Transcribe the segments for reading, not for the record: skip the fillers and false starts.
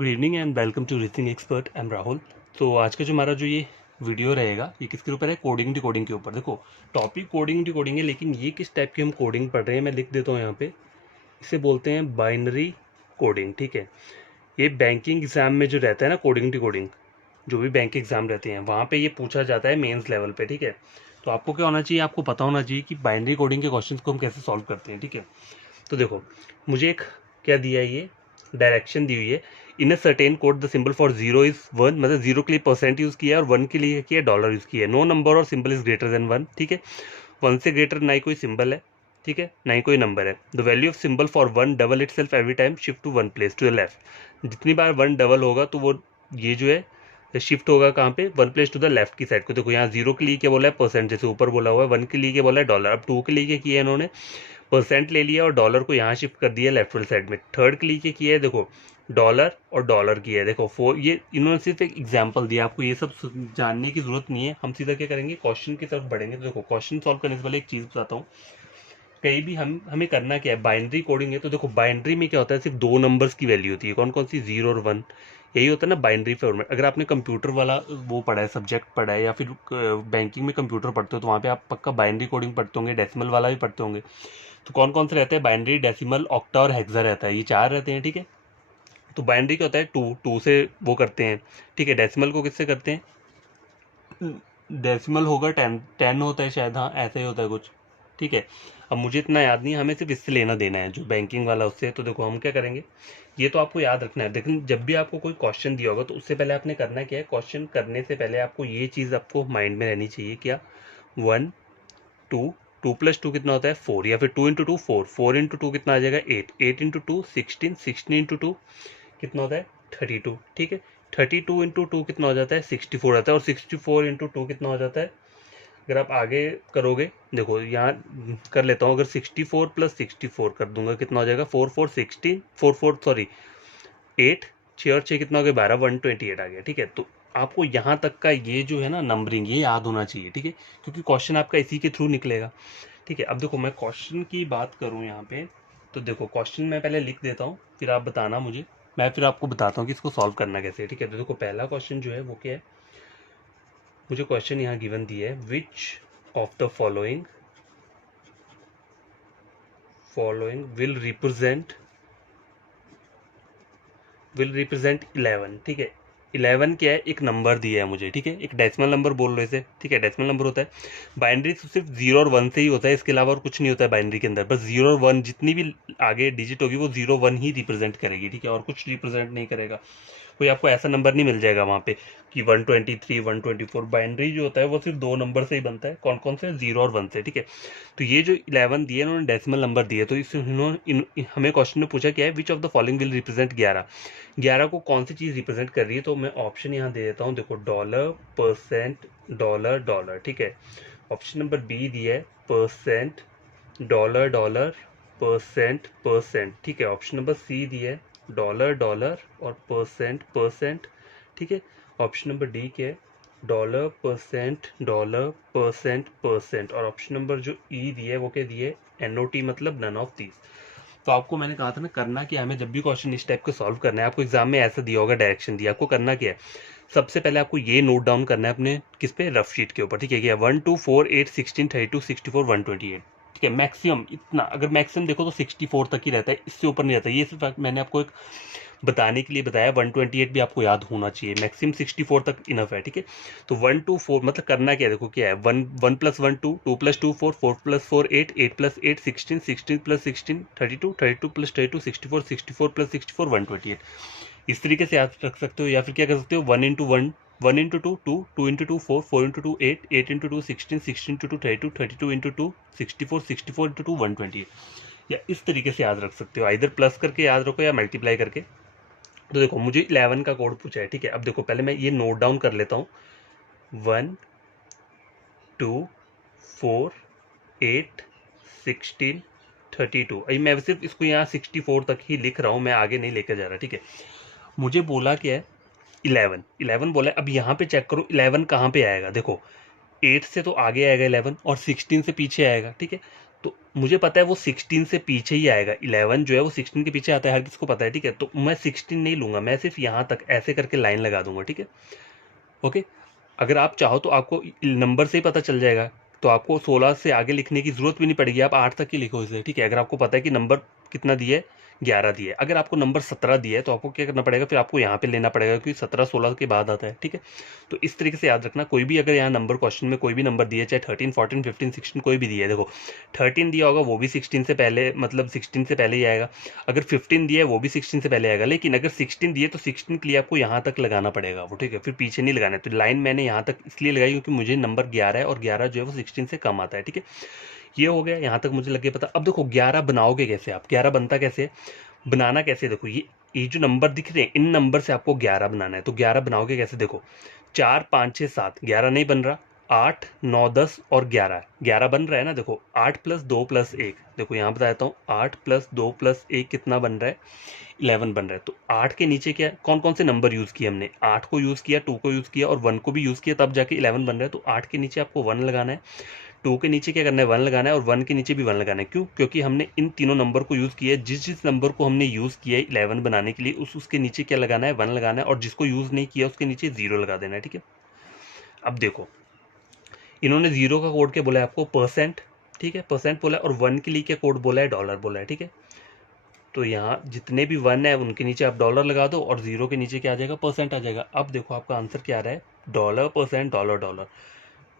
Good evening and welcome to rethinking expert. I am Rahul. तो आज का जो हमारा जो ये वीडियो रहेगा ये किसके ऊपर है? कोडिंग डिकोडिंग के ऊपर। देखो टॉपिक कोडिंग डिकोडिंग है, लेकिन ये किस टाइप की हम कोडिंग पढ़ रहे हैं मैं लिख देता हूँ यहाँ पे। इसे बोलते हैं बाइनरी कोडिंग। ठीक है, ये बैंकिंग एग्जाम में जो रहता है ना कोडिंग डिकोडिंग, जो भी बैंक एग्जाम रहते हैं वहाँ पे ये पूछा जाता है मेंस लेवल पे। ठीक है, तो आपको क्या होना चाहिए, आपको पता होना चाहिए कि बाइनरी कोडिंग के क्वेश्चन को हम कैसे सॉल्व करते हैं। ठीक है, तो देखो मुझे एक क्या दिया है, ये डायरेक्शन दी हुई है। In a certain code the symbol for zero is one, मतलब जीरो के लिए परसेंट यूज़ किया है और वन के लिए किया डॉलर यूज़ किया है। नो नंबर और symbol is greater than one. ठीक है, वन से ग्रेटर ना ही कोई सिंबल है, ठीक है, ना ही कोई नंबर है। The value of symbol for one double itself every time shift to one place to the left. जितनी बार वन डबल होगा तो वो ये जो है शिफ्ट होगा कहाँ पे? One place to the left की साइड को। देखो यहाँ जीरो के लिए क्या बोला है? परसेंट, जैसे ऊपर बोला हुआ है। वन के लिए क्या बोला है? डॉलर। अब टू के लिए क्या किया है इन्होंने? परसेंट ले लिया और डॉलर को यहाँ शिफ्ट कर दिया लेफ्ट वाली साइड में। थर्ड के लिए क्या किया है? देखो डॉलर और डॉलर किया है। देखो फोर, ये इन्होंने सिर्फ एक एग्जांपल दिया, आपको ये सब जानने की जरूरत नहीं है। हम सीधा क्या करेंगे, क्वेश्चन की तरफ बढ़ेंगे। तो देखो क्वेश्चन सॉल्व करने से पहले एक चीज़ बताता हूँ। कहीं भी हमें करना क्या है, बाइनरी कोडिंग है। तो देखो बाइनरी में क्या होता है, सिर्फ दो नंबर्स की वैल्यू होती है। कौन कौन सी? जीरो और वन। यही होता है ना बाइनरी फॉर्मेट। अगर आपने कंप्यूटर वाला वो पढ़ा है, सब्जेक्ट पढ़ा है, या फिर बैंकिंग में कंप्यूटर पढ़ते हो तो वहाँ पे आप पक्का बाइनरी कोडिंग पढ़ते होंगे, डेसिमल वाला भी पढ़ते होंगे। तो कौन कौन से रहते हैं? बाइनरी, डेसिमल, ऑक्टा और हेक्सा रहता है, ये चार रहते हैं। ठीक है, तो बाइनरी क्या होता है? टू, टू से वो करते हैं। ठीक है, डेसिमल को किससे करते हैं? डेसिमल होगा टेन, टेन होता है शायद, हाँ ऐसा ही होता है कुछ। ठीक है, अब मुझे इतना याद नहीं, हमें सिर्फ इससे लेना देना है जो बैंकिंग वाला उससे। तो देखो हम क्या करेंगे, ये तो आपको याद रखना है। लेकिन जब भी आपको कोई क्वेश्चन दिया होगा तो उससे पहले आपने करना क्या है, क्वेश्चन करने से पहले आपको ये चीज़ आपको माइंड में रहनी चाहिए, क्या? One, two, two plus two कितना होता है? फोर, या फिर two into two four, four into two कितना आ जाएगा? Eight, eight into two sixteen, sixteen into two कितना होता है? 32। ठीक है, 32 इंटू टू कितना हो जाता है? 64 आता है। और 64 इंटू टू कितना हो जाता है? अगर आप आगे करोगे, देखो यहाँ कर लेता हूँ, अगर 64 प्लस 64 कर दूंगा कितना हो जाएगा? Four four sixteen, four four sorry eight, छः और छः कितना हो गया? 12, 128 आ गया। ठीक है, तो आपको यहाँ तक का ये जो है ना नंबरिंग, ये याद होना चाहिए। ठीक है, क्योंकि क्वेश्चन आपका इसी के थ्रू निकलेगा। ठीक है, अब देखो मैं क्वेश्चन की बात करूँ यहाँ पे, तो देखो क्वेश्चन मैं पहले लिख देता हूँ, फिर आप बताना मुझे, मैं फिर आपको बताता हूँ कि इसको सॉल्व करना कैसे है। ठीक है, तो देखो पहला क्वेश्चन जो है वो क्या है, मुझे क्वेश्चन यहाँ गिवन दिया है, which of the following will represent 11। ठीक है, 11 क्या है? एक नंबर दिया है मुझे। ठीक है, एक डेसिमल नंबर बोल लो इसे। ठीक है, डेसिमल नंबर होता है। बाइनरी तो सिर्फ जीरो और वन से ही होता है, इसके अलावा और कुछ नहीं होता है बाइनरी के अंदर। बस जीरो और वन, जितनी भी आगे डिजिट होगी वो जीरो वन ही रिप्रेजेंट करेगी। ठीक है, और कुछ रिप्रेजेंट नहीं करेगा। कोई आपको ऐसा नंबर नहीं मिल जाएगा वहाँ पे कि 123, 124। बाइनरी जो होता है वो सिर्फ दो नंबर से ही बनता है। कौन कौन से? जीरो और वन से। ठीक है, तो ये जो 11 दिए इन्होंने डेसिमल नंबर दिए, तो इस इन्होंने हमें क्वेश्चन में पूछा क्या है, which of the following will represent 11। 11 को कौन सी चीज़ रिप्रेजेंट कर रही है? तो मैं ऑप्शन यहाँ दे देता हूँ। देखो डॉलर, परसेंट, डॉलर, डॉलर। ठीक है, ऑप्शन नंबर बी दिया है percent, dollar, dollar, percent, percent. ठीक है, ऑप्शन नंबर सी दिया है डॉलर, डॉलर और परसेंट, परसेंट। ठीक है, ऑप्शन नंबर डी क्या है? Dollar, percent, dollar, percent, percent. और ऑप्शन नंबर जो ई दिया है वो क्या दिया है? एनओटी, मतलब नन ऑफ दीज। तो आपको मैंने कहा था ना करना क्या है, हमें जब भी क्वेश्चन इस टाइप को सॉल्व करना है, आपको एग्जाम में ऐसा दिया होगा, डायरेक्शन दिया, आपको करना क्या है, सबसे पहले आपको ये नोट डाउन करना है अपने किस पे? रफ शीट के ऊपर। ठीक है, क्या? 1 2 4 8 16 32 64 128। ठीक है, मैक्सिमम इतना, अगर मैक्सिमम देखो तो 64 तक ही रहता है, इससे ऊपर नहीं रहता। ये सिर्फ मैंने आपको एक बताने के लिए बताया। 128 भी आपको याद होना चाहिए, मैक्सिमम 64 तक इनफ है। ठीक है, तो 1 2 4 मतलब करना क्या है, देखो क्या है, 1 1 plus 1 2, 2 plus 2 4, 4 plus 4 8, 8 plus 8 16, 16 plus 16 32, 32 plus 32 64, 64 plus 64 128। इस तरीके से याद रख सकते हो, या फिर क्या कर सकते हो, 1 into 1, 1 into 2 2, 2 into 2 4, 4 into 2 8, 8 into 2 16, 16 into 2 32, 32 into 2 64, 64 into 2 128। या इस तरीके से याद रख सकते हो, इधर प्लस करके याद रखो या मल्टीप्लाई करके। तो देखो मुझे 11 का कोड पूछा है। ठीक है, अब देखो पहले मैं ये नोट डाउन कर लेता हूँ, 1 2 4 8 16 32। अभी मैं सिर्फ इसको यहाँ 64 तक ही लिख रहा हूँ, मैं आगे नहीं लेकर जा रहा। ठीक है, मुझे बोला क्या है, 11, 11 बोला है। अब यहाँ पे चेक करो 11 कहाँ पे आएगा, देखो 8 से तो आगे आएगा 11 और 16 से पीछे आएगा। ठीक है, तो मुझे पता है वो 16 से पीछे ही आएगा, 11 जो है वो 16 के पीछे आता है, हर किसी को पता है, ठीक है। तो मैं 16 नहीं लूंगा, मैं सिर्फ यहाँ तक ऐसे करके लाइन लगा दूंगा, ठीक है। ओके, अगर आप चाहो तो आपको नंबर से ही पता चल जाएगा, तो आपको 16 से आगे लिखने की जरूरत भी नहीं पड़ेगी, आप 8 तक ही लिखो इसे, ठीक है। अगर आपको पता है कि नंबर कितना दिया है, 11 दिया है, अगर आपको नंबर 17 दिया है तो आपको क्या करना पड़ेगा, फिर आपको यहाँ पे लेना पड़ेगा, क्योंकि 17 16 के बाद आता है, ठीक है। तो इस तरीके से याद रखना, कोई भी अगर यहाँ नंबर क्वेश्चन में कोई भी नंबर दिया, चाहे 13 14 15 16 कोई भी दिया है, देखो 13 दिया होगा वो भी 16 से पहले, मतलब 16 से पहले ही आएगा। अगर 15 दिया है वो भी 16 से पहले आएगा, लेकिन अगर 16 दिए तो 16 के लिए आपको यहाँ तक लगाना पड़ेगा वो, ठीक है, फिर पीछे नहीं लगाना है। तो लाइन मैंने यहाँ तक इसलिए लगाई क्योंकि मुझे नंबर 11 है, और 11 जो है वो 16 से कम आता है, ठीक है। ये हो गया, यहाँ तक मुझे लगे पता। अब देखो 11 बनाओगे कैसे आप, 11 बनता कैसे है, बनाना कैसे, देखो ये जो नंबर दिख रहे हैं इन नंबर से आपको 11 बनाना है। तो 11 बनाओगे कैसे, देखो 4 5 6 7, 11 नहीं बन रहा, 8 9 10 और 11, 11 बन रहा है ना। देखो 8 + 2 + 1, देखो यहाँ बता देता हूँ, 8 + 2 + 1 कितना बन रहा है, 11 बन रहा है। तो 8 के नीचे क्या, कौन कौन से नंबर यूज़ किए हमने, 8 को यूज़ किया, 2 को यूज़ किया और 1 को भी यूज़ किया, तब जाके 11 बन रहा है। तो 8 के नीचे आपको 1 लगाना है, 2 के नीचे क्या करना है, 1 लगाना है, और 1 के नीचे भी 1 लगाना है। क्यों, क्योंकि हमने इन तीनों नंबर को यूज़ किया है, जिस जिस नंबर को हमने यूज़ किया है 11 बनाने के लिए, उसके नीचे क्या लगाना है, 1 लगाना है, और जिसको यूज़ नहीं किया उसके नीचे 0 लगा देना है, ठीक है। अब देखो इन्होंने 0 का कोड क्या बोला है आपको, परसेंट, ठीक है, परसेंट बोला है, और 1 के लिए क्या कोड बोला है, डॉलर बोला है, ठीक है। तो यहाँ जितने भी 1 है उनके नीचे आप डॉलर लगा दो, और 0 के नीचे क्या आ जाएगा, परसेंट आ जाएगा। अब देखो आपका आंसर क्या आ रहा है, dollar percent dollar dollar,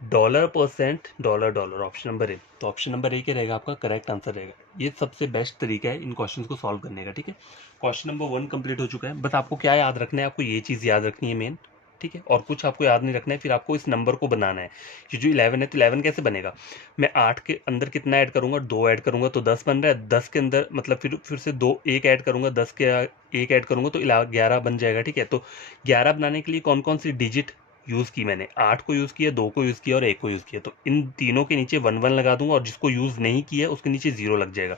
dollar percent dollar dollar, option number A. तो ऑप्शन नंबर ए क्या रहेगा आपका करेक्ट आंसर रहेगा। ये सबसे बेस्ट तरीका है इन क्वेश्चंस को सॉल्व करने का, ठीक है। क्वेश्चन नंबर 1 कंप्लीट हो चुका है। बस आपको क्या याद रखना है, आपको ये चीज़ याद रखनी है मेन, ठीक है, और कुछ आपको याद नहीं रखना है। फिर आपको इस नंबर को बनाना है, ये जो 11 है, तो 11 कैसे बनेगा, मैं 8 के अंदर कितना ऐड करूंगा, 2 ऐड करूंगा तो 10 बन रहा है, 10 के अंदर मतलब फिर से 2 1 ऐड करूंगा, 10 के 1 ऐड करूंगा तो 11 बन जाएगा, ठीक है। तो 11 बनाने के लिए कौन कौन सी डिजिट यूज़ की मैंने, 8 को यूज़ किया, 2 को यूज़ किया और 1 को यूज़ किया। तो इन तीनों के नीचे 1 1 लगा दूंगा, और जिसको यूज़ नहीं किया उसके नीचे 0 लग जाएगा।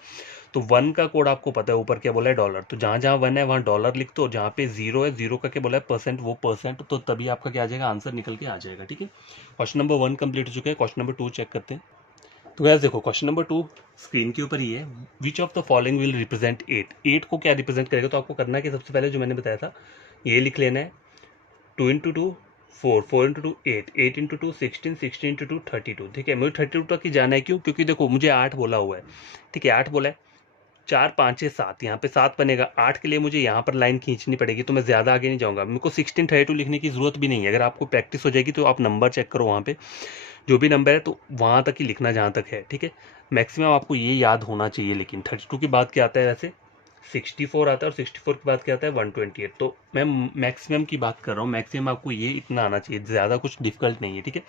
तो 1 का कोड आपको पता है, ऊपर क्या बोला है, डॉलर, तो जहाँ जहाँ 1 है वहाँ डॉलर लिख दो, जहाँ पे 0 है, 0 का क्या बोला है, परसेंट, वो परसेंट, तो तभी आपका क्या आ जाएगा, आंसर निकल के आ जाएगा, ठीक है। क्वेश्चन नंबर 1 कंप्लीट हो चुका है। क्वेश्चन नंबर 2 चेक करते हैं। तो गैस देखो क्वेश्चन नंबर 2 स्क्रीन के ऊपर ही है, which of the following will represent 8, 8 को क्या रिप्रेजेंट करेगा। तो आपको करना है कि सबसे पहले जो मैंने बताया था ये लिख लेना है, 2 × 2 4, 4 × 2 8, 8 × 2 16, 16 × 2 32, ठीक है। मुझे 32 तक ही जाना है, क्यों, क्योंकि देखो मुझे 8 बोला हुआ है, ठीक है, 8 बोला है, 4 5 6 7, यहाँ पे 7 बनेगा, 8 के लिए मुझे यहाँ पर लाइन खींचनी पड़ेगी, तो मैं ज़्यादा आगे नहीं जाऊँगा, मेरे को 16 32 लिखने की ज़रूरत भी नहीं है। अगर आपको प्रैक्टिस हो जाएगी तो आप नंबर चेक करो, वहाँ पे जो भी नंबर है तो वहाँ तक ही लिखना जहाँ तक है, ठीक है। मैक्सिमम आपको ये याद होना चाहिए, लेकिन 32 के बाद क्या आता है, वैसे 64 आता है, और 64 के बाद क्या आता है, 128। तो मैं मैक्सिमम की बात कर रहा हूँ, मैक्सिमम आपको ये इतना आना चाहिए, ज़्यादा कुछ डिफिकल्ट नहीं है, ठीक है।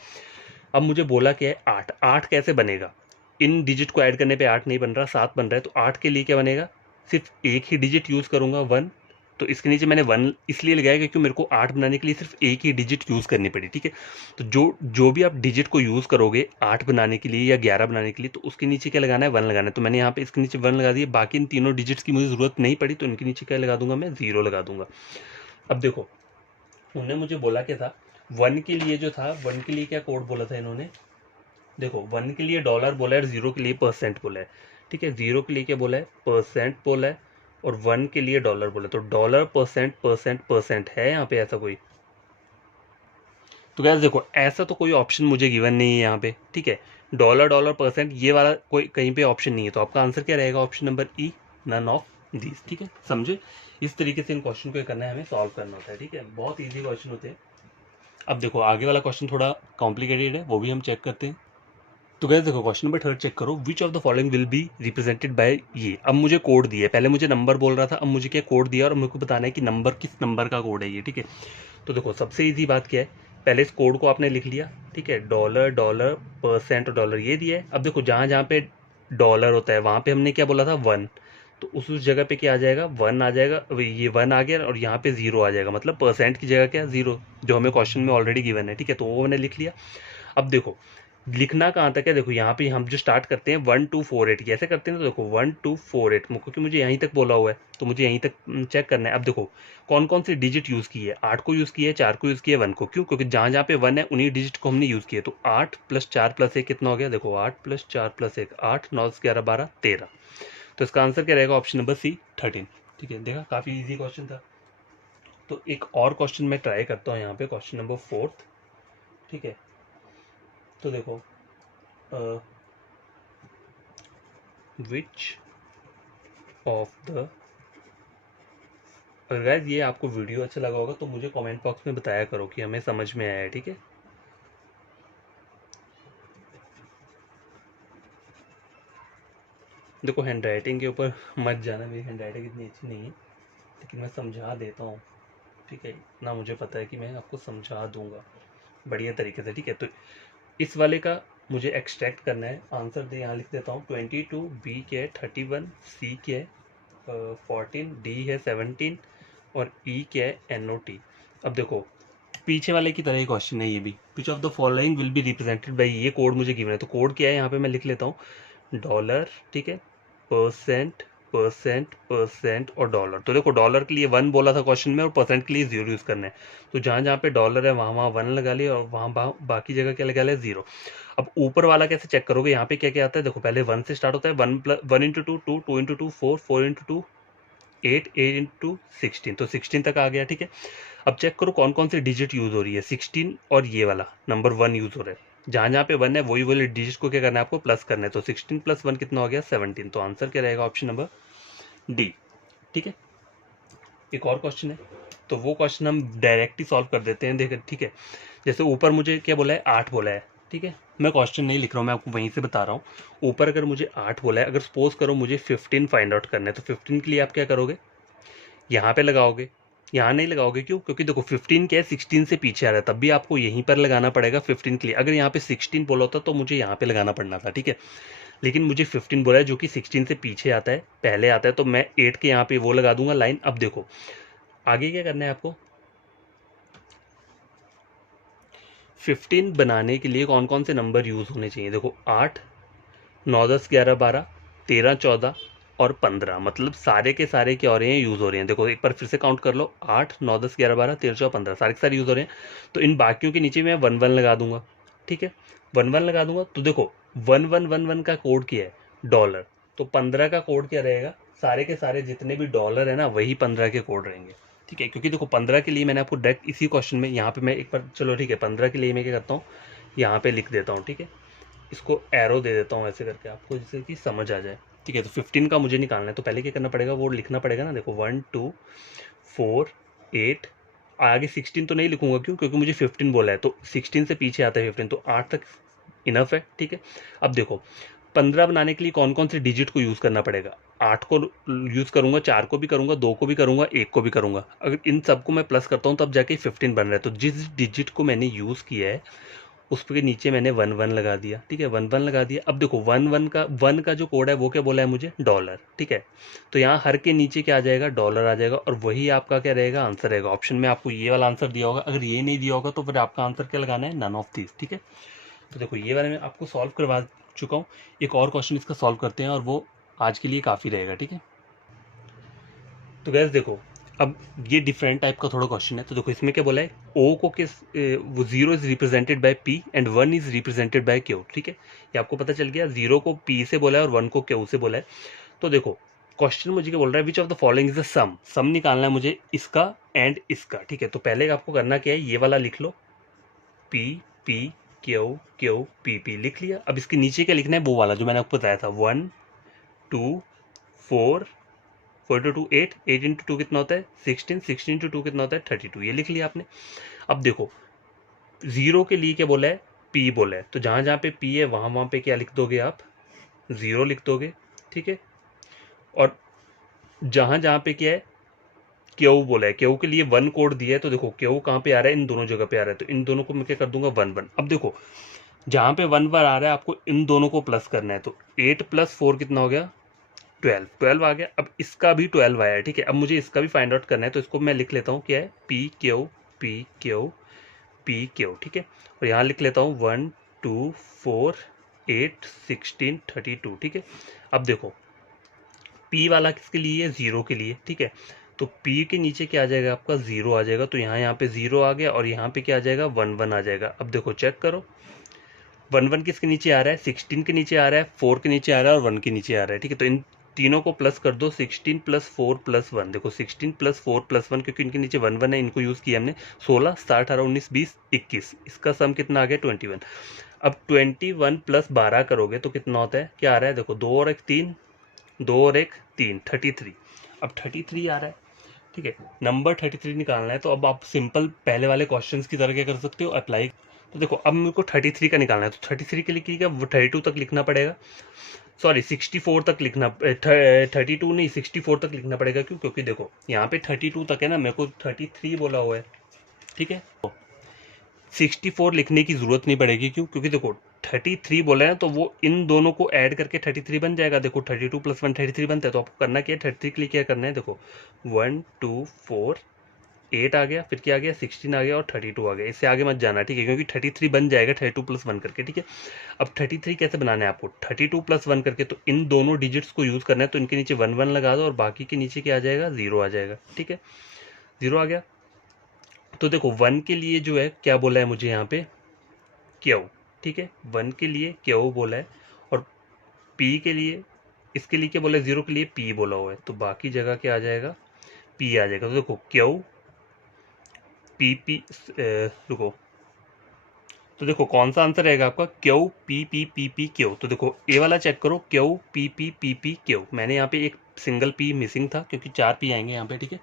अब मुझे बोला क्या है, 8, 8 कैसे बनेगा, इन डिजिट को ऐड करने पे 8 नहीं बन रहा, 7 बन रहा है। तो 8 के लिए क्या बनेगा, सिर्फ एक ही डिजिट यूज़ करूँगा, 1, तो इसके नीचे मैंने 1 इसलिए लगाया क्योंकि मेरे को 8 बनाने के लिए सिर्फ एक ही डिजिट यूज़ करनी पड़ी, ठीक है। तो जो भी आप डिजिट को यूज़ करोगे 8 बनाने के लिए या 11 बनाने के लिए, तो उसके नीचे क्या लगाना है, 1 लगाना है। तो मैंने यहाँ पे इसके नीचे 1 लगा दिया, बाकी इन तीनों डिजिट्स की मुझे ज़रूरत नहीं पड़ी, तो इनके नीचे क्या लगा दूंगा, मैं 0 लगा दूंगा। अब देखो उन्होंने मुझे बोला क्या था, 1 के लिए जो था, 1 के लिए क्या कोड बोला था इन्होंने, देखो 1 के लिए डॉलर बोला है, 0 के लिए परसेंट बोला है, ठीक है। 0 के लिए क्या बोला है, परसेंट बोला है, और 1 के लिए डॉलर बोला है। तो डॉलर परसेंट परसेंट परसेंट है यहाँ पे ऐसा कोई, तो गैस देखो ऐसा तो कोई ऑप्शन मुझे गिवन नहीं है यहाँ पे, ठीक है। डॉलर डॉलर परसेंट ये वाला कोई कहीं पे ऑप्शन नहीं है, तो आपका आंसर क्या रहेगा, option number E, none of this, ठीक है। समझे, इस तरीके से इन क्वेश्चन को करना है, हमें सॉल्व करना होता है, ठीक है। बहुत ईजी क्वेश्चन होते हैं। अब देखो आगे वाला क्वेश्चन थोड़ा कॉम्प्लिकेटेड है, वो भी हम चेक करते हैं। तो गैस देखो क्वेश्चन नंबर 3 चेक करो, विच of the following will be represented by ये। अब मुझे कोड दिया है, पहले मुझे नंबर बोल रहा था, अब मुझे क्या कोड दिया, और मेरे को बताना है कि नंबर किस नंबर का कोड है ये, ठीक है। तो देखो सबसे इजी बात क्या है, पहले इस कोड को आपने लिख लिया, ठीक है, डॉलर डॉलर परसेंट और डॉलर ये दिया है। अब देखो जहाँ जहाँ पे डॉलर होता है वहाँ पे हमने क्या बोला था, 1, तो उस जगह पे क्या आ जाएगा, 1 आ जाएगा, ये 1 आ गया, और यहाँ पे 0 आ जाएगा, मतलब परसेंट की जगह क्या 0, जो हमें क्वेश्चन में ऑलरेडी गिवन है, ठीक है। तो वो मैंने लिख लिया। अब देखो लिखना कहाँ तक है, देखो यहाँ पे हम जो स्टार्ट करते हैं 1248 कैसे करते हैं, तो देखो 1248 क्योंकि मुझे यहीं तक बोला हुआ है तो मुझे यहीं तक चेक करना है। अब देखो कौन कौन सी डिजिट यूज़ की है, 8 को यूज़ किया है, 4 को यूज़ किया है, 1 को, क्यों, क्योंकि जहाँ जहाँ पे 1 है उन्हीं डिजिट को हमने यूज़ किया। तो 8 + 4 + 1 कितना हो गया, देखो 8 + 4 + 1 8 9 11 12 13। तो इसका आंसर क्या रहेगा, ऑप्शन नंबर सी 13। ठीक है, देखा काफ़ी ईजी क्वेश्चन था। तो एक और क्वेश्चन मैं ट्राई करता हूँ यहाँ पे, क्वेश्चन नंबर 4। ठीक है, तो देखो विच ऑफ द, अगर गाइस ये आपको वीडियो अच्छा लगा होगा तो मुझे कमेंट बॉक्स में बताया करो कि हमें समझ में आया है। ठीक है, देखो हैंड राइटिंग के ऊपर मत जाना, मेरी हैंड राइटिंग इतनी अच्छी नहीं है, लेकिन मैं समझा देता हूँ। ठीक है, इतना मुझे पता है कि मैं आपको समझा दूंगा बढ़िया तरीके से। ठीक है, तो इस वाले का मुझे एक्सट्रैक्ट करना है, आंसर दे यहाँ लिख देता हूँ। 22, बी के है 31, सी के है 14, डी है 17 और ई के है NOT। अब देखो पीछे वाले की तरह ही क्वेश्चन है ये भी, विच of the following will be represented by, ये कोड मुझे गिवन है, तो कोड क्या है यहाँ पे मैं लिख लेता हूँ, डॉलर, ठीक है, परसेंट, परसेंट, परसेंट और डॉलर। तो देखो डॉलर के लिए 1 बोला था क्वेश्चन में और परसेंट के लिए 0 यूज़ करना है। तो जहाँ जहाँ पे डॉलर है वहाँ वहाँ 1 लगा लिया और वहाँ बाकी जगह क्या लगा लिया, 0। अब ऊपर वाला कैसे चेक करोगे, यहाँ पे क्या क्या आता है, देखो पहले 1 से स्टार्ट होता है, 1 × 2 2, 2 × 2 4, 4 × 2 8, 8 × 16, तो 16 तक आ गया। ठीक है, अब चेक करो कौन कौन सी डिजिट यूज़ हो रही है, 16 और ये वाला नंबर 1 यूज़ हो रहा है। जहाँ जहाँ पे 1 है वही वाले डिजिट को क्या करना है, आपको प्लस करना है। तो 16 + 1 कितना हो गया, 17। तो आंसर क्या रहेगा, ऑप्शन नंबर डी। ठीक है, एक और क्वेश्चन है, तो वो क्वेश्चन हम डायरेक्ट ही सॉल्व कर देते हैं। देख, ठीक है, जैसे ऊपर मुझे क्या बोला है, 8 बोला है। ठीक है, मैं क्वेश्चन नहीं लिख रहा हूँ, मैं आपको वहीं से बता रहा हूँ। ऊपर अगर मुझे 8 बोला है, अगर सपोज करो मुझे 15 फाइंड आउट करना है, तो 15 के लिए आप क्या करोगे, यहाँ पे लगाओगे, यहाँ नहीं लगाओगे, क्यों, क्योंकि देखो 15 क्या है, 16 से पीछे आ रहा है, तब भी आपको यहीं पर लगाना पड़ेगा 15 के लिए। अगर यहाँ पे 16 बोला होता तो मुझे यहाँ पे लगाना पड़ना था। ठीक है, लेकिन मुझे 15 बोला है जो कि 16 से पीछे आता है, पहले आता है, तो मैं 8 के यहाँ पे वो लगा दूंगा लाइन। अब देखो आगे क्या करना है आपको, 15 बनाने के लिए कौन कौन से नंबर यूज़ होने चाहिए, देखो 8, 9 10 11 12 13 14 और 15, मतलब सारे के सारे क्या हो रहे हैं, यूज़ हो रहे हैं। देखो एक बार फिर से काउंट कर लो, 8 9 10 11 12 13 14 15, सारे के सारे यूज़ हो रहे हैं। तो इन बाकियों के नीचे मैं 1 1 लगा दूंगा। ठीक है, 1 1 लगा दूंगा, तो देखो 1 1 1 1 का कोड क्या है, डॉलर। तो 15 का कोड क्या रहेगा, सारे के सारे जितने भी डॉलर है ना वही 15 के कोड रहेंगे। ठीक है, क्योंकि देखो 15 के लिए मैंने आपको डायरेक्ट इसी क्वेश्चन में यहाँ पे मैं एक बार, चलो ठीक है, 15 के लिए मैं क्या करता हूँ, यहाँ पे लिख देता हूँ। ठीक है, इसको एरो दे देता हूँ ऐसे करके आपको, जिससे कि समझ आ जाए। ठीक है, तो 15 का मुझे निकालना है, तो पहले क्या करना पड़ेगा, वो लिखना पड़ेगा ना, देखो 1 2 4 8, आगे 16 तो नहीं लिखूंगा, क्यों, क्योंकि मुझे 15 बोला है, तो 16 से पीछे आता है 15, तो 8 तक इनफ है। ठीक है, अब देखो 15 बनाने के लिए कौन कौन से डिजिट को यूज़ करना पड़ेगा, 8 को यूज़ करूंगा, 4 को भी करूंगा, 2 को भी करूंगा, 1 को भी करूंगा। अगर इन सबको मैं प्लस करता हूँ तब जाके 15 बन रहा है। तो जिस डिजिट को मैंने यूज़ किया है उस के नीचे मैंने 1 1 लगा दिया। ठीक है, 1 1 लगा दिया। अब देखो 1 का जो कोड है वो क्या बोला है मुझे, डॉलर। ठीक है, तो यहाँ हर के नीचे क्या आ जाएगा, डॉलर आ जाएगा, और वही आपका क्या रहेगा, आंसर रहेगा। ऑप्शन में आपको ये वाला आंसर दिया होगा, अगर ये नहीं दिया होगा तो फिर आपका आंसर क्या लगाना है, नन ऑफ दिस। ठीक है, तो देखो ये वाला मैं आपको सॉल्व करवा चुका हूँ। एक और क्वेश्चन इसका सॉल्व करते हैं और वो आज के लिए काफ़ी रहेगा। ठीक है, तो गैस देखो अब ये डिफरेंट टाइप का थोड़ा क्वेश्चन है। तो देखो इसमें क्या बोला है, ओ को किस, वो 0 is represented by P and 1 is represented by Q. ठीक है, ये आपको पता चल गया, 0 को पी से बोला है और 1 को क्यू से बोला है। तो देखो क्वेश्चन मुझे क्या बोल रहा है, which of the following is the sum, sum निकालना है मुझे इसका एंड इसका। ठीक है, तो पहले आपको करना क्या है, ये वाला लिख लो, P P Q Q P P लिख लिया। अब इसके नीचे क्या लिखना है, वो वाला जो मैंने आपको बताया था, 1 2 4 4 × 2 8, 8 × 2 कितना होता है 16, 16 × 2 कितना होता है 32, ये लिख लिया आपने। अब देखो 0 के लिए क्या बोला है, पी बोला है, तो जहाँ जहाँ पे पी है वहाँ वहाँ पे क्या लिख दोगे आप, 0 लिख दोगे। ठीक है, और जहाँ जहाँ पे क्या है, क्यू बोला है, क्यू के लिए 1 कोड दिया है, तो देखो क्यू कहाँ पे आ रहा है, इन दोनों जगह पे आ रहा है, तो इन दोनों को मैं क्या कर दूंगा 1 1। अब देखो जहाँ पे 1 1 आ रहा है आपको इन दोनों को प्लस करना है, तो 8 + 4 कितना हो गया, 12 12 आ गया। अब इसका भी 12 आया है। ठीक है, अब मुझे इसका भी फाइंड आउट करना है, तो इसको मैं लिख लेता हूँ, क्या है, P Q P Q P Q. ठीक है, और यहाँ लिख लेता हूँ 1 2 4 8 16 32, ठीक है। अब देखो P वाला किसके लिए है, 0 के लिए, ठीक है। तो P के नीचे क्या आ जाएगा आपका, 0 आ जाएगा। तो यहाँ पे 0 आ गया और यहाँ पे क्या आ जाएगा, 1 1 आ जाएगा। अब देखो चेक करो, 1 1 किसके नीचे आ रहा है, 16 के नीचे आ रहा है, 4 के नीचे आ रहा है और 1 के नीचे आ रहा है, ठीक है। तो इन तीनों को प्लस कर दो, 16 + 4 + 1, देखो 16 + 4 + 1, क्योंकि इनके नीचे 1 1 है, इनको यूज़ किया हमने। 16 17 18 19 20 21, इसका सम कितना आ गया, 21। अब 21 + 12 करोगे तो कितना होता है, क्या आ रहा है, देखो 2 और 1 3, 2 और 1 3, 33। अब 33 आ रहा है, ठीक है। नंबर 33 निकालना है, तो अब आप सिंपल पहले वाले क्वेश्चंस की तरह क्या कर सकते हो, अप्लाई। तो देखो अब मेरे को 33 का निकालना है, तो 33 के लिए क्या, वो 32 तक लिखना पड़ेगा, सॉरी 64 तक लिखना, 32 नहीं 64 तक लिखना पड़ेगा। क्यों, क्योंकि देखो यहाँ पे 32 तक है ना, मेरे को 33 बोला हुआ है, ठीक है। 64 लिखने की जरूरत नहीं पड़ेगी, क्यों, क्योंकि देखो 33 बोला है, तो वो इन दोनों को ऐड करके 33 बन जाएगा। देखो 32 + 1 33 बनता है। तो आपको करना क्या है, 33 के लिए क्या करना है, देखो 1 2 4 8 आ गया, फिर क्या आ गया, 16 आ गया और 32 आ गया। इससे आगे मत जाना, ठीक है, क्योंकि 33 बन जाएगा 32 + 1 करके, ठीक है। अब 33 कैसे बनाना है आपको, 32 + 1 करके, तो इन दोनों डिजिट्स को यूज़ करना है। तो इनके नीचे 1 1 लगा दो और बाकी के नीचे क्या आ जाएगा, 0 आ जाएगा, ठीक है। 0 आ गया। तो देखो 1 के लिए जो है क्या बोला है मुझे यहाँ पे, क्यू, ठीक है। 1 के लिए क्यू बोला है और पी के लिए, इसके लिए क्या बोला है, 0 के लिए पी बोला हुआ है। तो बाकी जगह क्या आ जाएगा, पी आ जाएगा। तो देखो क्यू पी पी, रुको, तो देखो कौन सा आंसर रहेगा आपका, Q P P P P Q. तो देखो ए वाला चेक करो, Q P P P P Q. मैंने यहाँ पे एक सिंगल पी मिसिंग था, क्योंकि 4 पी आएंगे यहाँ पे, ठीक है।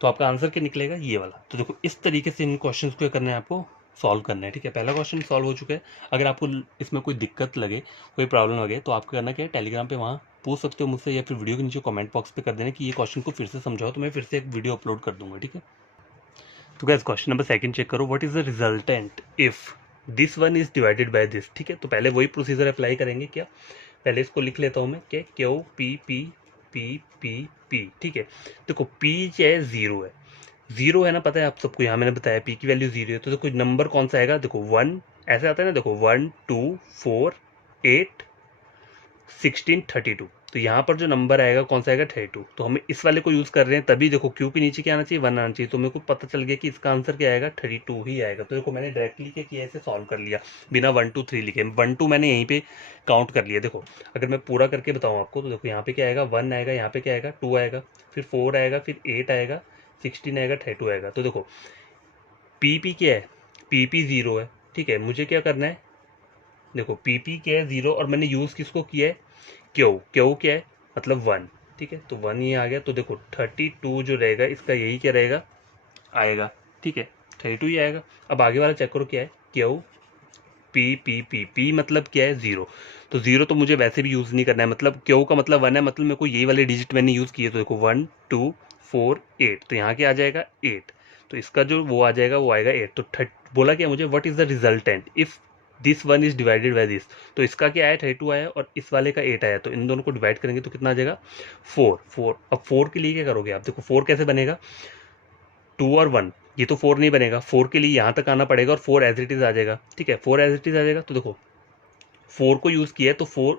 तो आपका आंसर क्या निकलेगा, ये वाला। तो देखो इस तरीके से इन क्वेश्चंस को करना है, आपको सॉल्व करना है, ठीक है। पहला क्वेश्चन सॉल्व हो चुका है। अगर आपको इसमें कोई दिक्कत लगे, कोई प्रॉब्लम लगे, तो आपको करना क्या है, टेलीग्राम पे वहाँ पूछ सकते हो मुझसे, या फिर वीडियो के नीचे कमेंट बॉक्स पे कर देना कि ये क्वेश्चन को फिर से समझाओ, तो मैं फिर से एक वीडियो अपलोड कर दूंगा, ठीक है। तो गाइस क्वेश्चन नंबर 2 चेक करो, what is the resultant if this one is divided by this, ठीक है। तो पहले वही प्रोसीजर अप्लाई करेंगे, क्या, पहले इसको लिख लेता हूँ मैं, क्या, Q P P P P P, ठीक है। देखो पी क्या है, 0 है, 0 है ना, पता है आप सबको, यहाँ मैंने बताया पी की वैल्यू 0 है। तो देखो नंबर कौन सा आएगा, देखो 1 ऐसे आता है ना, देखो 1 2 4 8 16 32। तो यहाँ पर जो नंबर आएगा कौन सा आएगा, 32। तो हम इस वाले को यूज़ कर रहे हैं, तभी देखो क्यू के नीचे क्या आना चाहिए, 1 आना चाहिए। तो मेरे को पता चल गया कि इसका आंसर क्या आएगा, 32 ही आएगा। तो देखो मैंने डायरेक्टली क्या किया, इसे सॉल्व कर लिया बिना 1 2 3 लिखे। 1 2 मैंने यहीं पे काउंट कर लिया। देखो अगर मैं पूरा करके बताऊँ आपको, तो देखो यहाँ पे क्या आएगा, 1 आएगा, यहाँ पे क्या आएगा, 2 आएगा, फिर 4 आएगा, फिर 8 आएगा, 16 आएगा, 32 आएगा। तो देखो पी क्या है, पी 0 है, ठीक है। मुझे क्या करना है, देखो पी क्या है, 0, और मैंने यूज़ किसको किया है, क्यू, क्यू क्या है, मतलब 1, ठीक है। तो 1 ही आ गया। तो देखो 32 जो रहेगा, इसका यही क्या रहेगा, आएगा, ठीक है, 32 ही आएगा। अब आगे वाला चेक करो, क्या है, Q P P P P मतलब क्या है, 0। तो 0 तो मुझे वैसे भी यूज़ नहीं करना है, मतलब क्यू का मतलब 1 है, मतलब मेरे को यही वाले डिजिट मैंने यूज़ किए। तो देखो 1 2 4 8, तो यहाँ क्या आ जाएगा, 8। तो इसका जो वो आ जाएगा, वो आएगा 8। तो बोला क्या मुझे, what is the resultant if this one is divided by this. तो इसका क्या आया, 32 आया, और इस वाले का 8 आया। तो इन दोनों को डिवाइड करेंगे तो कितना आ जाएगा, 4। अब 4 के लिए क्या करोगे आप, देखो 4 कैसे बनेगा, 2 और 1, ये तो 4 नहीं बनेगा। 4 के लिए यहाँ तक आना पड़ेगा और 4 एज इट इज आ जाएगा, ठीक है, 4 एज इट इज आ जाएगा। तो देखो 4 को यूज़ किया है, तो 4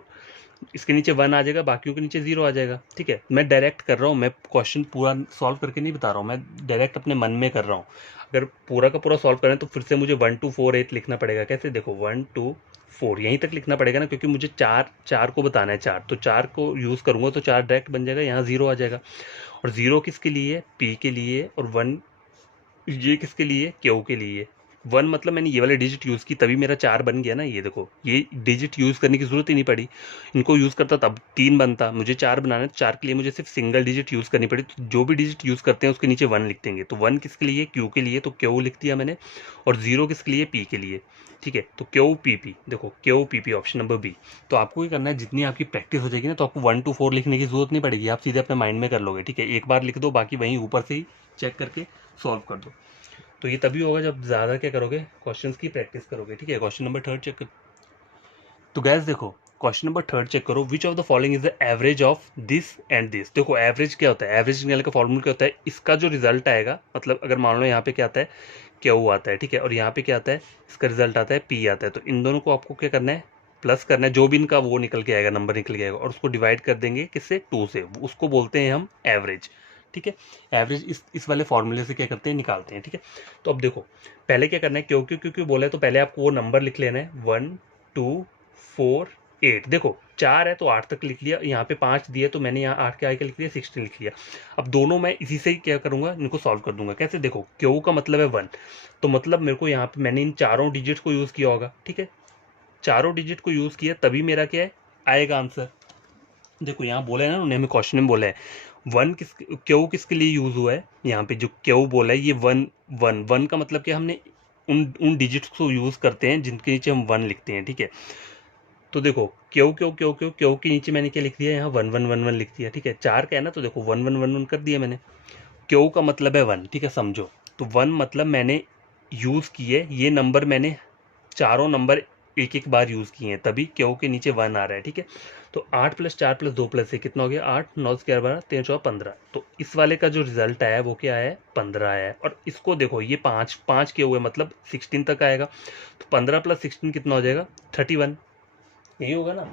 इसके नीचे 1 आ जाएगा, बाकियों के नीचे 0 आ जाएगा, ठीक है। मैं डायरेक्ट कर रहा हूँ, मैं क्वेश्चन पूरा सॉल्व करके नहीं बता रहा हूँ, मैं डायरेक्ट अपने मन में कर रहा हूँ। अगर पूरा का पूरा सॉल्व करें तो फिर से मुझे 1 2 4 8 लिखना पड़ेगा। कैसे, देखो 1 2 4 यहीं तक लिखना पड़ेगा ना, क्योंकि मुझे चार को बताना है, 4। तो 4 को यूज़ करूँगा तो 4 डायरेक्ट बन जाएगा, यहाँ 0 आ जाएगा। और 0 किसके लिए, पी के लिए, और 1 ये किसके लिए, क्यू के लिए। 1 मतलब मैंने ये वाले डिजिट यूज़ की, तभी मेरा 4 बन गया ना। ये देखो ये डिजिट यूज़ करने की ज़रूरत ही नहीं पड़ी, इनको यूज़ करता तब 3 बनता। मुझे 4 बनाना है, तो 4 के लिए मुझे सिर्फ सिंगल डिजिट यूज़ करनी पड़ी। तो जो भी डिजिट यूज़ करते हैं उसके नीचे 1 लिख देंगे। तो 1 किसके लिए, क्यू के लिए, तो क्यू लिख दिया मैंने। और 0 किसके लिए, पी के लिए, ठीक है। तो क्यू पी पी, देखो Q P P, option number B. तो आपको ये करना है, जितनी आपकी प्रैक्टिस हो जाएगी ना, तो आपको 1 2 4 लिखने की जरूरत नहीं पड़ेगी, आप सीधे अपने माइंड में कर लोगे, ठीक है। एक बार लिख दो, बाकी वहीं ऊपर से ही चेक करके सॉल्व कर दो। तो ये तभी होगा जब ज़्यादा क्या करोगे, क्वेश्चंस की प्रैक्टिस करोगे, ठीक है। क्वेश्चन नंबर 3 चेक कर। तो गैस देखो क्वेश्चन नंबर 3 चेक करो, विच of the following is the average of this and this. देखो एवरेज क्या होता है, एवरेज निकालने का फॉर्मूला क्या होता है, इसका जो रिजल्ट आएगा, मतलब अगर मान लो यहाँ पे क्या आता है, क्यू आता है, ठीक है, और यहाँ पे क्या आता है, इसका रिजल्ट आता है पी आता है। तो इन दोनों को आपको क्या करना है, प्लस करना है, जो भी इनका वो निकल के आएगा, नंबर निकल के आएगा, और उसको डिवाइड कर देंगे किससे, 2 से, उसको बोलते हैं हम एवरेज, ठीक है। एवरेज इस वाले फॉर्मूले से क्या करते हैं, निकालते हैं, ठीक है। तो अब देखो पहले क्या करना है, क्योंकि क्योंकि बोला है तो पहले आपको वो नंबर लिख लेना है 1 2 4 8। देखो 4 है तो 8 तक लिख लिया, यहाँ पे 5 दिए तो मैंने यहाँ 8 के आगे लिख लिया, 16 लिख लिया। अब दोनों मैं इसी से ही क्या करूंगा, इनको सॉल्व कर दूंगा। कैसे, देखो क्यू का मतलब है 1, तो मतलब मेरे को यहाँ पे मैंने इन चारों डिजिट्स को यूज़ किया होगा, ठीक है, चारों डिजिट को यूज़ किया तभी मेरा क्या है, आएगा आंसर। देखो यहाँ बोला है ना उन्होंने, हमें क्वेश्चन में बोला है वन किस, क्यू किसके लिए यूज हुआ है, यहाँ पे जो क्यू बोला है ये वन वन वन का मतलब क्या, हमने उन डिजिट्स को यूज करते हैं जिनके नीचे हम वन लिखते हैं, ठीक है। तो देखो Q Q Q Q Q के नीचे मैंने क्या लिख दिया, यहाँ वन वन वन वन लिख दिया, ठीक है। 4 का है ना, तो देखो वन वन वन वन कर दिया मैंने। क्यू का मतलब है 1, ठीक है, समझो। तो 1 मतलब मैंने यूज़ किए, ये नंबर मैंने चारों नंबर एक एक बार यूज़ किए हैं, तभी क्यू के नीचे 1 आ रहा है, ठीक है। तो 8 + 4 + 2 + 1 कितना हो गया, 8 9 11 12 13 14 15। तो इस वाले का जो रिजल्ट आया है वो क्या है, 15 आया है। और इसको देखो ये 5 5 के हुए मतलब 16 तक आएगा, तो 15 + 16 कितना हो जाएगा, 31, यही होगा ना,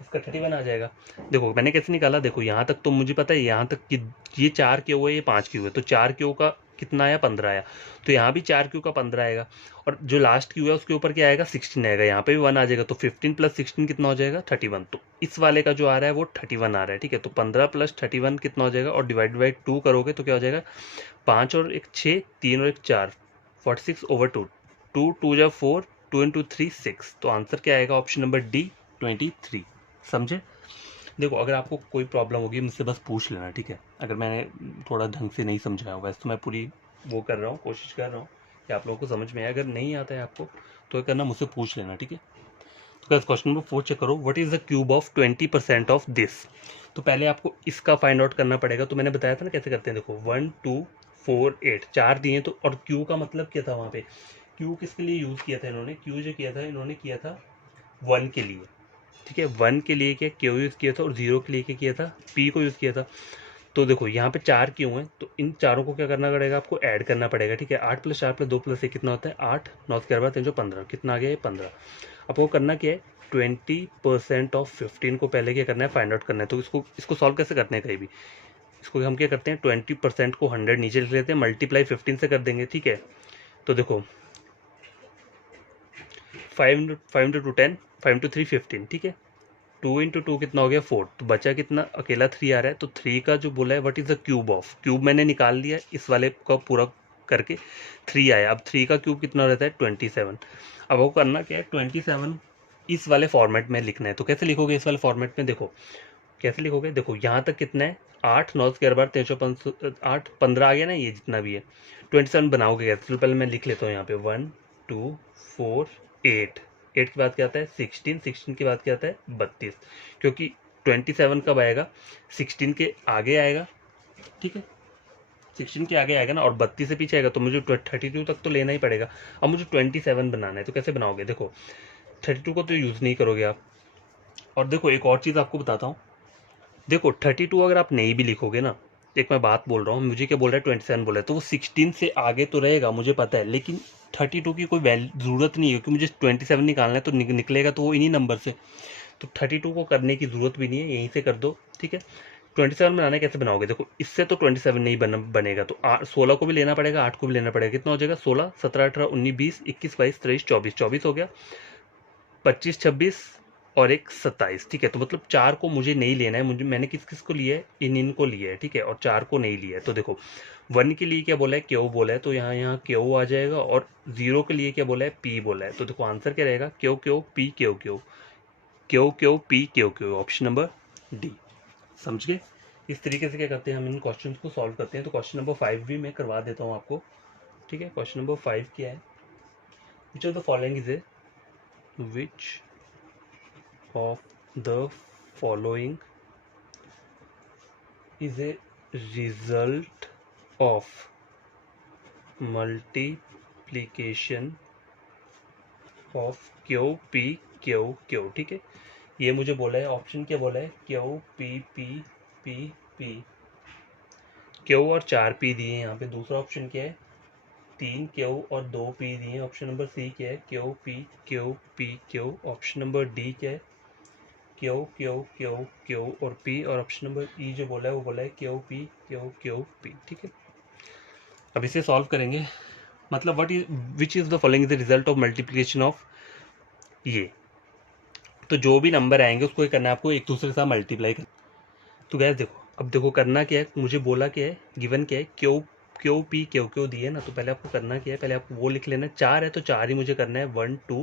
इसका 31 आ जाएगा। देखो मैंने कैसे निकाला, देखो यहाँ तक तो मुझे पता है, यहाँ तक कि ये 4 के हुए, ये 5 के हुए, तो 4 क्यू का कितना आया, 15 आया। तो यहाँ भी 4 क्यू का 15 आएगा, और जो लास्ट क्यू है उसके ऊपर क्या आएगा, 16 आएगा, यहाँ पे भी 1 आ जाएगा। तो 15 + 16 कितना हो जाएगा, 31। तो इस वाले का जो आ रहा है वो 31 आ रहा है, ठीक है। तो 15 + 31 कितना हो जाएगा, और डिवाइड बाई 2 करोगे तो क्या हो जाएगा, 5 और 1 6, 3 और 1 4, 46/2, 2 2 जा 4, 2 × 3 6। तो आंसर क्या आएगा, ऑप्शन नंबर डी 23। समझे। देखो अगर आपको कोई प्रॉब्लम होगी मुझसे बस पूछ लेना, ठीक है। अगर मैंने थोड़ा ढंग से नहीं समझाया हो, वैसे तो मैं पूरी वो कर रहा हूँ, कोशिश कर रहा हूँ कि आप लोगों को समझ में आए। अगर नहीं आता है आपको तो करना, मुझसे पूछ लेना, ठीक है। तो क्वेश्चन नंबर 4 चेक करो, what is the cube of 20% of this. तो पहले आपको इसका फाइंड आउट करना पड़ेगा। तो मैंने बताया था ना कैसे करते हैं, देखो 1 2 4 8 4 दिए, तो और क्यू का मतलब क्या था, वहाँ पे क्यू किसके लिए यूज़ किया था इन्होंने, क्यू जो किया था इन्होंने किया था 1 के लिए, ठीक है। 1 के लिए क्या क्यू यूज़ किया था, और 0 के लिए क्या किया था, पी को यूज़ किया था। तो देखो यहाँ पे 4 क्यू हैं, तो इन चारों को क्या करना पड़ेगा, आपको ऐड करना पड़ेगा, ठीक है। 8 + 4 + 2 + 1 कितना होता है, 8 9 11 12 13 15, कितना आ गया ये 15। अब वो करना क्या है, 20% ऑफ 15 को पहले क्या करना है, फाइंड आउट करना है। तो इसको इसको सॉल्व कैसे करते हैं, कहीं भी इसको हम क्या करते हैं, 20% को 100 नीचे लिख लेते हैं, मल्टीप्लाई 15 से कर देंगे, ठीक है। तो देखो 5 5 × 2 10, 5 × 3 15, ठीक है। 2 × 2 कितना हो गया, 4। तो बचा कितना, अकेला 3 आ रहा है। तो 3 का जो बोला है what is the cube of, cube मैंने निकाल लिया इस वाले का पूरा करके, 3 आया। अब 3 का क्यूब कितना रहता है, 27। अब वो करना क्या है, 27 इस वाले फॉर्मेट में लिखना है। तो कैसे लिखोगे इस वाले फॉर्मेट में, देखो कैसे लिखोगे, देखो यहाँ तक कितना है, 8 9 11 12 13 14 8 15 आ गया ना, ये जितना भी है 27 बनाओगे कैसे। तो पहले मैं लिख लेता हूँ यहाँ पे 1 2 4 8, 8 के बाद क्या आता है 16, 16 के बाद क्या आता है 32, क्योंकि 27 कब आएगा, 16 के आगे आएगा, ठीक है। 16 के आगे आएगा ना, और 32 से पीछे आएगा, तो मुझे 32 तक तो लेना ही पड़ेगा। अब मुझे 27 बनाना है, तो कैसे बनाओगे, देखो 32 को तो यूज़ नहीं करोगे आप। और देखो एक और चीज़ आपको बताता हूँ, देखो 32 अगर आप नहीं भी लिखोगे ना, एक मैं बात बोल रहा हूँ, मुझे क्या बोल रहा है 27 बोल रहा है, तो वो 16 से आगे तो रहेगा मुझे पता है, लेकिन 32 की कोई ज़रूरत नहीं है, क्योंकि मुझे 27 निकालना है, तो निकलेगा तो वो इन्हीं नंबर से। तो 32 को करने की ज़रूरत भी नहीं है, यहीं से कर दो, ठीक है। 27 बनाना कैसे बनाओगे, देखो इससे तो 27 नहीं बनेगा, तो 16 को भी लेना पड़ेगा, 8 को भी लेना पड़ेगा, कितना हो जाएगा 16 17 18 19 20 21 22 23 24, 24 हो गया, 25 26 और एक 27, ठीक है। तो मतलब 4 को मुझे नहीं लेना है, मुझे मैंने किस किस को लिया है, इन को लिया है, ठीक है, और 4 को नहीं लिया है। तो देखो 1 के लिए क्या बोला है, क्यू बोला है, तो यहाँ यहाँ क्यू आ जाएगा, और 0 के लिए क्या बोला है, पी बोला है। तो देखो आंसर क्या रहेगा, Q Q P Q Q, Q Q P Q Q, option number D. समझ गए। इस तरीके से क्या करते हैं हम इन क्वेश्चन को सॉल्व करते हैं। तो क्वेश्चन नंबर 5 भी मैं करवा देता हूँ आपको, ठीक है। क्वेश्चन नंबर 5 क्या है, which of the following is a, which of the following is a result of multiplication of q p q q, ठीक है। ये मुझे बोला है, ऑप्शन क्या बोला है, q p p p p, q और 4 p दिए हैं यहाँ पे। दूसरा ऑप्शन क्या है, 3 क्यू और 2 पी दिए। ऑप्शन नंबर सी क्या है? Q P Q. Option number D क्या है? क्यू क्यू क्यू क्यू और पी। और ऑप्शन नंबर ई जो बोला है वो बोला है क्यू पी। ठीक है, अब इसे सॉल्व करेंगे। मतलब what is which is the following is the result of multiplication of ये। तो जो भी नंबर आएंगे उसको ये करना है आपको एक दूसरे के साथ मल्टीप्लाई कर। तो गैस देखो, अब देखो करना क्या है, मुझे बोला क्या है, गिवन क्या है, क्यू पी क्यू क्यू दिए ना। तो पहले आपको करना क्या है, पहले आपको वो लिख लेना है। 4 है तो 4 ही मुझे करना है, 1 2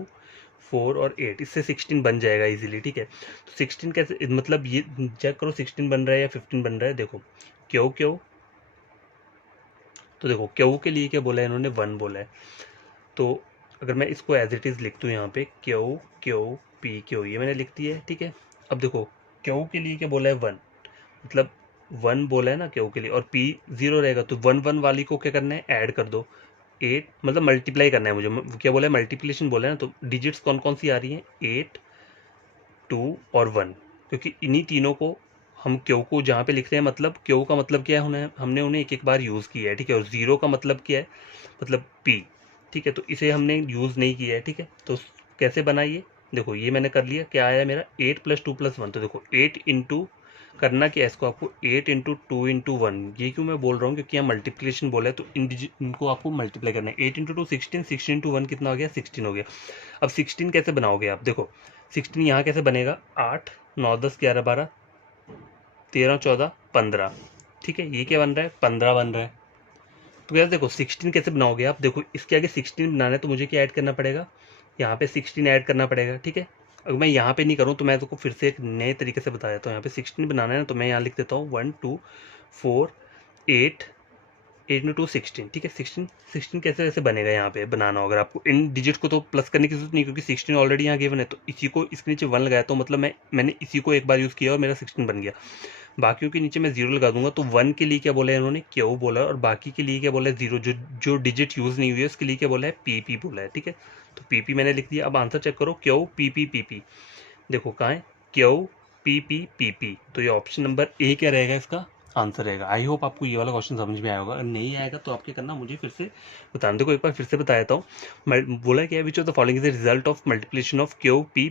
4 और 8। इससे 16 बन जाएगा इजीली। ठीक है, तो 16 कैसे, मतलब ये चेक करो 16 बन रहा है या 15 बन रहा है। देखो क्यू क्यू, तो देखो क्यू के लिए क्या बोला है इन्होंने, 1 बोला है। तो अगर मैं इसको एज इट इज़ लिख दूँ यहाँ पे, क्यू पी क्यू, ये मैंने लिख दिया है। ठीक है, अब देखो क्यू के लिए क्या बोला है, 1, मतलब 1 बोला है ना क्यू के लिए, और पी 0 रहेगा। तो 1 1 वाली को क्या करना है, ऐड कर दो। 8 मतलब मल्टीप्लाई करना है मुझे, क्या बोला है, मल्टीप्लिकेशन बोला है ना। तो डिजिट्स कौन कौन सी आ रही हैं, 8 2 और 1, क्योंकि इन्हीं तीनों को हम क्यू को जहाँ पे लिख रहे हैं, मतलब क्यू का मतलब क्या है, हमने उन्हें एक एक बार यूज़ किया है। ठीक है, और 0 का मतलब क्या है, मतलब पी। ठीक है, तो इसे हमने यूज़ नहीं किया है। ठीक है, तो कैसे बनाइए, देखो ये मैंने कर लिया, क्या आया मेरा 8 + 2 + 1। तो देखो 8 इंटू, करना क्या है इसको आपको, 8 इंटू 2 इंटू 1। ये क्यों मैं बोल रहा हूँ, क्योंकि यहाँ मल्टीप्लिकेशन बोला है तो इनको आपको मल्टीप्लाई करना है। 8 इंटू 2 16, 16 इंटू 1 कितना हो गया, 16 हो गया। अब 16 कैसे बनाओगे आप, देखो 16 यहाँ कैसे बनेगा, 8 9 10 11 12 13 14 15। ठीक है, ये क्या बन रहा है, 15 बन रहा है। तो यार देखो 16 कैसे बनाओगे आप, देखो इसके आगे 16 बनाना है तो मुझे क्या ऐड करना पड़ेगा, यहाँ पे 16 ऐड करना पड़ेगा। ठीक है, अगर मैं यहाँ पे नहीं करूँ तो मैं तो फिर से एक नए तरीके से बताया। तो यहाँ पे 16 बनाना है ना, तो मैं यहाँ लिख देता हूँ 1 2 4 8 8 में 2 16। ठीक है, 16 कैसे कैसे बनेगा, यहाँ पे बनाना होगा आपको। इन डिजिट को तो प्लस करने की जरूरत नहीं, क्योंकि 16 ऑलरेडी यहाँ गिवन है। तो इसी को इसके नीचे 1 लगाया, तो मतलब मैंने इसी को एक बार यूज़ किया और मेरा 16 बन गया। बाकियों के नीचे मैं 0 लगा दूंगा। तो 1 के लिए क्या बोला है इन्होंने, क्यू बोला, और बाकी के लिए क्या बोला है, 0। जो डिजिट यूज़ नहीं हुई है उसके लिए क्या बोला है, पी बोला है। ठीक है, तो पी मैंने लिख दिया। अब आंसर चेक करो, क्यू पी। देखो कहाँ है, क्यू पी। तो ये ऑप्शन नंबर ए क्या रहेगा, इसका आंसर रहेगा। आई होप आपको ये वाला क्वेश्चन समझ में आया होगा। अगर नहीं आएगा तो आप क्या करना, मुझे फिर से बताना। देखो एक बार फिर से बता देता हूँ। बोला क्या है, which of the following is the result of multiplication of Q P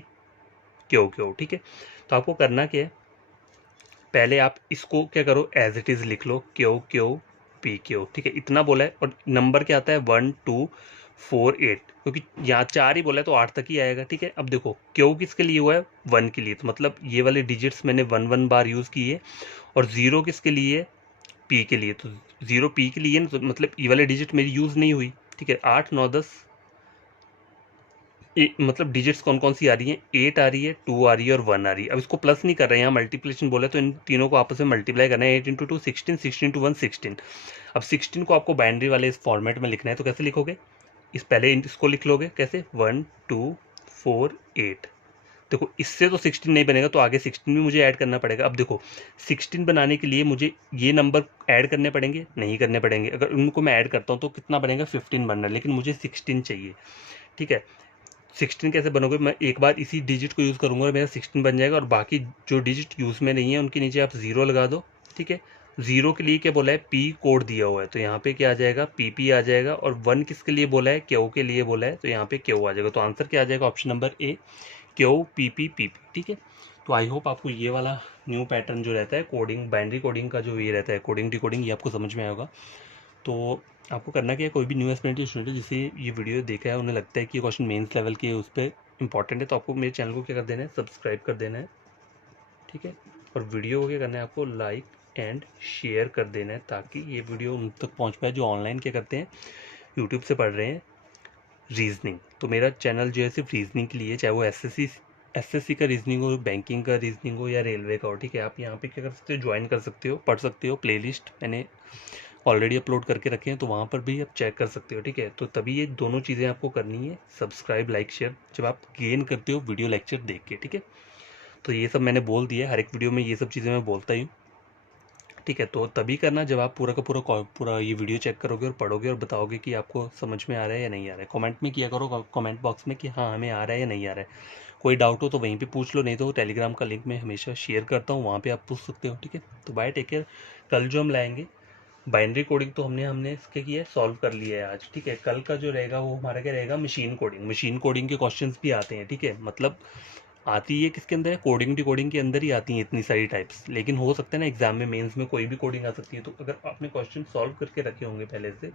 Q. ठीक है, तो आपको करना क्या है, पहले आप इसको क्या करो, एज इट इज़ लिख लो, क्यू पी क्यू। ठीक है, इतना बोला है। और नंबर क्या आता है, 1 2 4 8, क्योंकि यहाँ 4 ही बोला है तो 8 तक ही आएगा। ठीक है, अब देखो क्यू किसके लिए हुआ है, 1 के लिए। तो मतलब ये वाले डिजिट्स मैंने 1 बार यूज़ किए। और 0 किसके लिए, पी के लिए। तो 0 पी के लिए ना, तो मतलब ये वाले डिजिट मेरी यूज़ नहीं हुई। ठीक है, 8 9 10 मतलब डिजिट्स कौन कौन सी आ रही हैं, 8 आ रही है, 2 आ रही है और 1 आ रही है। अब इसको प्लस नहीं कर रहे हैं, यहाँ मल्टीप्लिकेशन बोला है तो इन तीनों को आपस में मल्टीप्लाई करना है। 8 इंटू 2 16, 16 इंटू 1 16। अब 16 को आपको बाइनरी वाले इस फॉर्मेट में लिखना है। तो कैसे लिखोगे, इस पहले इसको लिख लोगे कैसे, 1 2 4 8। देखो इससे तो 16 नहीं बनेगा, तो आगे 16 भी मुझे ऐड करना पड़ेगा। अब देखो 16 बनाने के लिए मुझे ये नंबर ऐड करने पड़ेंगे, नहीं करने पड़ेंगे। अगर उनको मैं ऐड करता हूँ तो कितना बनेगा, 15 बनना है, लेकिन मुझे 16 चाहिए। ठीक है, 16 कैसे बनोगे, मैं एक बार इसी डिजिट को यूज़ करूँगा और मेरा 16 बन जाएगा। और बाकी जो डिजिट यूज़ में नहीं है उनके नीचे आप 0 लगा दो। ठीक है, 0 के लिए क्या बोला है, पी कोड दिया हुआ है, तो यहाँ पे क्या आ जाएगा, पी आ जाएगा। और 1 किसके लिए बोला है, क्यू के लिए बोला है, तो यहाँ पे क्यू आ जाएगा। तो आंसर क्या आ जाएगा, option number A, Q P. ठीक है, तो आई होप आपको ये वाला न्यू पैटर्न जो रहता है कोडिंग, बाइनरी कोडिंग का जो ये रहता है, कोडिंग डिकोडिंग, ये आपको समझ में आएगा। तो आपको करना क्या है, कोई भी न्यू एस्पिरेंट स्टूडेंट जिसे ये वीडियो देखा है, उन्हें लगता है कि ये क्वेश्चन मेंस लेवल के उस पर इंपॉर्टेंट है, तो आपको मेरे चैनल को क्या कर देना है, सब्सक्राइब कर देना है। ठीक है, और वीडियो को क्या करना है, आपको लाइक एंड शेयर कर देना है, ताकि ये वीडियो उन तक पहुंच पाए जो ऑनलाइन क्या करते हैं, यूट्यूब से पढ़ रहे हैं रीजनिंग। तो मेरा चैनल जो है सिर्फ रीजनिंग के लिए, चाहे वो एसएससी का रीजनिंग हो, बैंकिंग का रीजनिंग हो, या रेलवे का हो। ठीक है, आप यहाँ पे क्या कर सकते हो, ज्वाइन कर सकते हो, पढ़ सकते हो। प्लेलिस्ट मैंने ऑलरेडी अपलोड करके रखे हैं, तो वहाँ पर भी आप चेक कर सकते हो। ठीक है, तो तभी ये दोनों चीज़ें आपको करनी है, सब्सक्राइब लाइक शेयर, जब आप गेन करते हो वीडियो लेक्चर देख के। ठीक है, तो ये सब मैंने बोल दिया, हर एक वीडियो में ये सब चीज़ें मैं बोलता ही हूँ। ठीक है, तो तभी करना जब आप पूरा का पूरा ये वीडियो चेक करोगे और पढ़ोगे और बताओगे कि आपको समझ में आ रहा है या नहीं आ रहा है। कमेंट में किया करो, कमेंट बॉक्स में, कि हाँ हमें आ रहा है या नहीं आ रहा है। कोई डाउट हो तो वहीं पे पूछ लो, नहीं तो टेलीग्राम का लिंक मैं हमेशा शेयर करता हूँ, वहाँ पे आप पूछ सकते हो। ठीक है, तो बाय, टेक केयर। कल जो हम लाएंगे बाइनरी कोडिंग तो हमने इसके किया है, सॉल्व कर लिया है आज, ठीक है। कल का जो रहेगा वो हमारा क्या रहेगा, मशीन कोडिंग। मशीन कोडिंग के क्वेश्चंस भी आते हैं, ठीक है, मतलब आती है किसके अंदर है, कोडिंग डिकोडिंग के अंदर ही आती हैं इतनी सारी टाइप्स, लेकिन हो सकता है ना एग्जाम में, मेंस में कोई भी कोडिंग आ सकती है। तो अगर आपने क्वेश्चन सॉल्व करके रखे होंगे पहले से,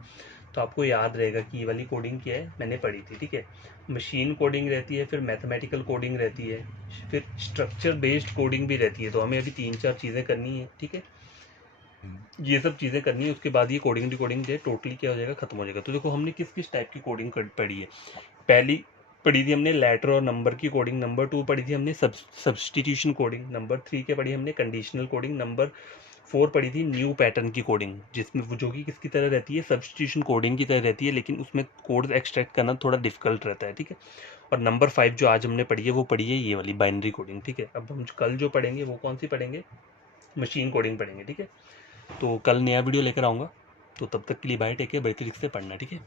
तो आपको याद रहेगा कि ये वाली कोडिंग क्या है, मैंने पढ़ी थी, ठीक है। मशीन कोडिंग रहती है, फिर मैथमेटिकल कोडिंग रहती है, फिर स्ट्रक्चर बेस्ड कोडिंग भी रहती है। तो हमें अभी 3-4 चीज़ें करनी है, ठीक है, ये सब चीज़ें करनी है। उसके बाद ये कोडिंग डिकोडिंग जो है टोटली क्या हो जाएगा, खत्म हो जाएगा। तो देखो हमने किस किस टाइप की कोडिंग पढ़ी है। पहली पढ़ी थी हमने लेटर और नंबर की कोडिंग, नंबर 2 पढ़ी थी हमने सब्सटीट्यूशन कोडिंग, नंबर 3 के पढ़ी हमने कंडीशनल कोडिंग, नंबर 4 पढ़ी थी न्यू पैटर्न की कोडिंग, जिसमें जो कि किसकी तरह रहती है, सब्सटीट्यूशन कोडिंग की तरह रहती है, लेकिन उसमें कोड एक्सट्रैक्ट करना थोड़ा डिफिकल्ट रहता है, ठीक है। और नंबर 5 जो आज हमने पढ़ी है वो पढ़ी है ये वाली बाइनरी कोडिंग, ठीक है। अब हम कल जो पढ़ेंगे वो कौन सी पढ़ेंगे, मशीन कोडिंग पढ़ेंगे, ठीक है। तो कल नया वीडियो लेकर आऊँगा, तो तब तक के लिए बाय, टेक केयर, बड़ी तरीके से पढ़ना, ठीक है।